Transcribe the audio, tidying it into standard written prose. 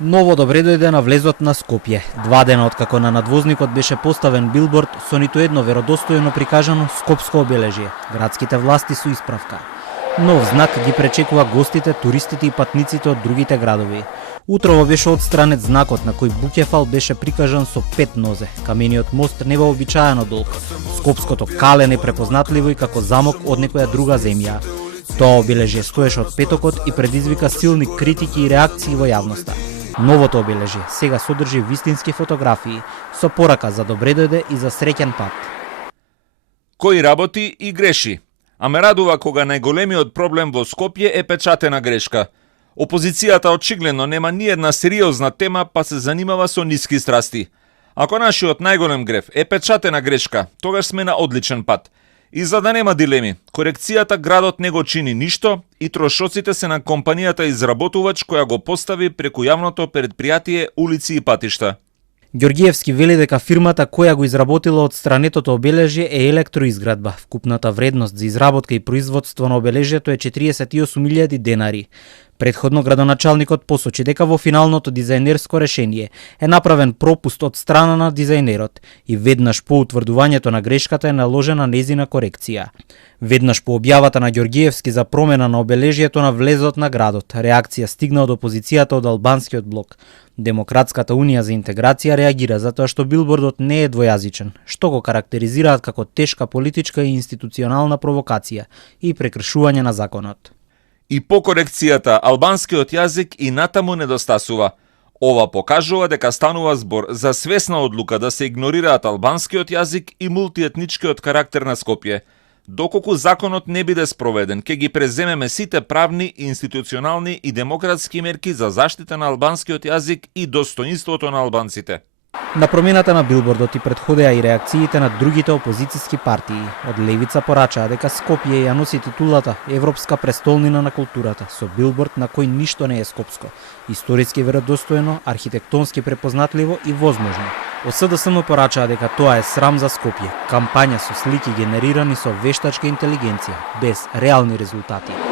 Ново добре дојде на влезот на Скопје. 2 дена откако на надвозникот беше поставен билборд со ниту едно веродостојно прикажано скопско обележје. Градските власти со исправка. Нов знак ги пречекува гостите, туристите и патниците од другите градови. Утрово беше отстранет знакот на кој Буќефал беше прикажан со 5 нозе. Камениот мост не вообичаено долг. Скопското кале непрепознатливо и како замок од некоја друга земја. Тоа обележје стоеше од петокот и предизвика силни критики и реакции во јавноста. Новото обележје сега содржи вистински фотографии со порака за добре дојде и за среќен пат. Кој работи и греши, а ме радува кога најголемиот проблем во Скопје е печатена грешка. Опозицијата очигледно нема ни една сериозна тема, па се занимава со ниски страсти. Ако нашиот најголем греф е печатена грешка, тогаш сме на одличен пат. И за да нема дилеми, корекцијата градот не го чини ништо и трошоците се на компанијата изработувач која го постави преку јавното предпријатие улици и патишта. Ѓоргиевски вели дека фирмата која го изработила отстранетото обележје е електроизградба. Вкупната вредност за изработка и производство на обележјето е 48.000 денари. Предходно градоначалникот посочи дека во финалното дизајнерско решение е направен пропуст од страна на дизајнерот и веднаш по утврдувањето на грешката е наложена незина корекција. Веднаш по објавата на Ѓоргиевски за промена на обележјето на влезот на градот, реакција стигна од опозицијата од албанскиот блок. Демократската унија за интеграција реагира затоа што билбордот не е двојазичен, што го карактеризираат како тешка политичка и институционална провокација и прекршување на законот. И по корекцијата албанскиот јазик и натаму недостасува. Ова покажува дека станува збор за свесна одлука да се игнорираат албанскиот јазик и мултиетничкиот карактер на Скопје. Доколку законот не биде спроведен, ќе ги преземеме сите правни, институционални и демократски мерки за заштита на албанскиот јазик и достоинството на албанците. На промената на билбордот и претходеа и реакциите на другите опозициски партии. Од левица порачаа дека Скопје ја носи титулата Европска престолнина на културата со билборд на кој ништо не е скопско, историски веродостојно, архитектонски препознатливо и возможно. Од СДСМ порачаа дека тоа е срам за Скопје, кампања со слики генерирани со вештачка интелигенција, без реални резултати.